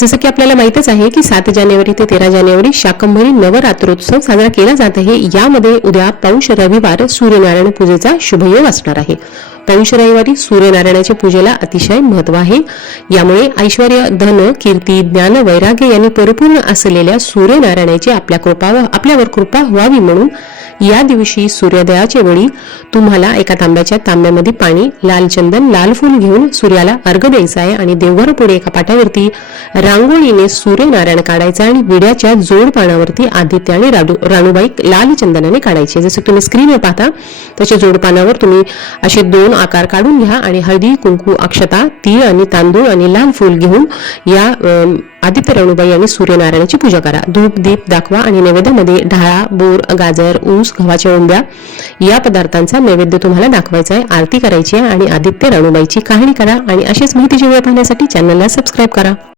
जसं की आपल्याला माहितच आहे की सात जानेवारी ते तेरा जानेवारी शाकंभरी नवरात्रोत्सव साजरा केला जात आहे. यामध्ये उद्या पौष रविवार सूर्यनारायण पूजेचा शुभयोग असणार आहे. पौष रविवारी सूर्यनारायणाच्या पूजेला अतिशय महत्त्व आहे. यामुळे ऐश्वर धन कीर्ती ज्ञान वैराग्य यांनी परिपूर्ण असलेल्या सूर्यनारायणाची आपल्या कृपा आपल्यावर कृपा व्हावी म्हणून या दिवशी सूर्योदयाच्या वेळी तुम्हाला एका तांब्याच्या तांब्यामध्ये पाणी लाल चंदन लाल फूल घेऊन सूर्याला अर्घ द्यायचा आहे आणि देवघर पुढे एका पाटावरती रांगोळीने सूर्यनारायण काढायचा आणि विड्याच्या जोड पानावरती आदित्य आणि राणूबाई लाल चंदनाने काढायचे. जसं तुम्ही स्क्रीनवर पाहता त्याच्या जोडपानावर तुम्ही असे दोन आकार काढून घ्या आणि हळदी कुंकू अक्षता तीळ आणि तांदूळ आणि लाल फूल घेऊन या आदित्य रेणुबाई आणि सूर्यनारायणाची पूजा करा. धूप दीप दाखवा आणि नैवेद्यामध्ये ढाळा बोर गाजर ऊस गव्हाच्या उंब्या या पदार्थांचा नैवेद्य तुम्हाला दाखवायचा आहे. आरती करायची आहे आणि आदित्य रेणुबाईची कहाणी करा आणि अशीच माहितीची वेळ पाहण्यासाठी चॅनलला सबस्क्राईब करा.